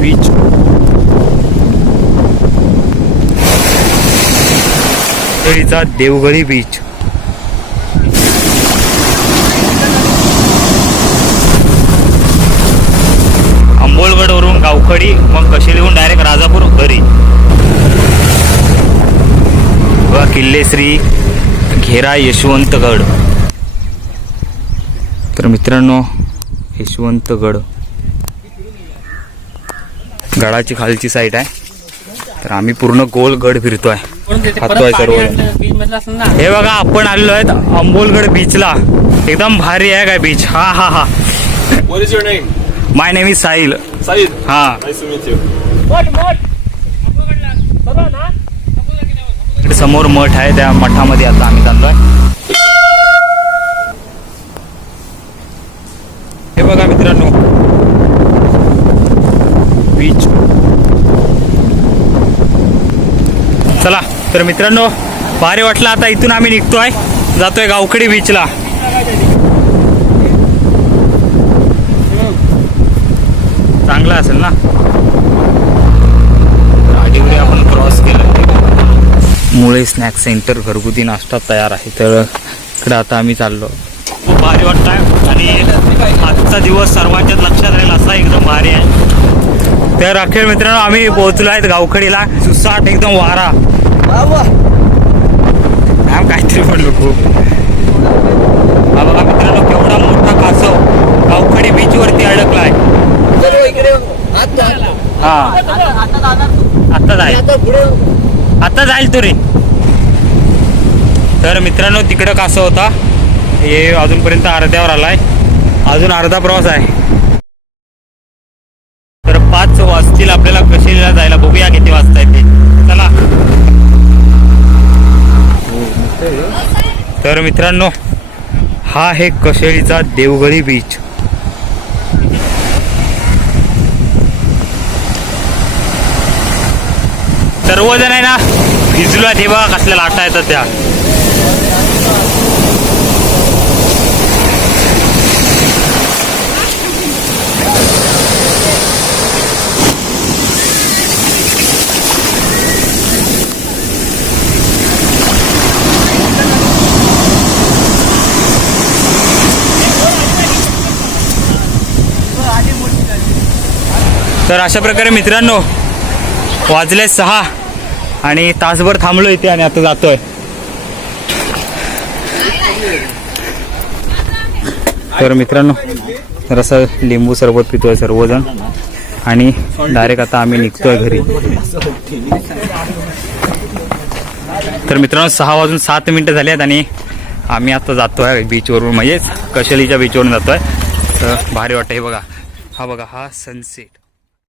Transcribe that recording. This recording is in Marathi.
बीच। कशेळीचा देवगडी बीच. आंबोलगडवरून गावखडी मग कशेलीहून डायरेक्ट राजापूर घरी. व किल्ले श्री घेरा यशवंतगड. तर मित्रांनो यशवंतगड. गडाची खालची साईड आहे. तर आम्ही पूर्ण गोल गड फिरतोय. खातोय सर्व हे बघा आपण आलेलो आहेत अंबोलगड बीचला एकदम भारी आहे काय बीच हा हा हा. What is your name? My name is Sahil Saeed. हा. Nice to meet you. इकडे समोर मठ आहे त्या मठामध्ये आता आम्ही चाललोय. हे बघा मित्रांनो बीच. चला तर मित्रांनो भारी वाटलं आता इथून आम्ही निघतोय. जातोय गावखडी बीचला. चांगला असेल ना? गाडीवर आपण क्रॉस केलं मुळे स्नॅक सेंटर घरगुती नाश्ता तयार आहे. तर इकडे आता आम्ही चाललो. खूप भारी वाटत आहे आणि आजचा दिवस सर्वांच्याच लक्षात राहील असा एकदम भारी आहे. तर अखेर मित्रांनो आम्ही पोहोचलो आहेत गावखडीला. सुसाट एकदम वारा. मॅम काहीतरी म्हणलो खूप. बाबा बघा मित्रांनो केवढा मोठा कासव गावखडी बीच वरती अडकला आहे हा. आता जाईल. आता जाईल तो रे तर मित्रांनो तिकडं कासव होता. हे अजूनपर्यंत अर्ध्यावर आलाय. अजून अर्धा प्रवास आहे. पाच वाजतील आपल्याला कशीला जायला बघूया किती वाजता येते चला. तर मित्रांनो हा आहे कशेळीचा देवगडी बीच सर्वजण आहे ना भिजलो आहे बघा कसल्या लाटा येतात त्या. तर अशा प्रकारे मित्रांनो वाजले सहा आणि तासभर थांबलो इथे आणि आता जातोय. तर मित्रांनो तर असं लिंबू सरबत पितोय सर्वजण आणि डायरेक्ट आता आम्ही निघतोय घरी. तर मित्रांनो सहा वाजून सात मिनिटं झाली आहेत आणि आम्ही आता जातोय बीचवरून म्हणजेच कशलीच्या बीचवरून जातोय. तर भारी वाटतं हे बघा. हा बघा हा सनसेट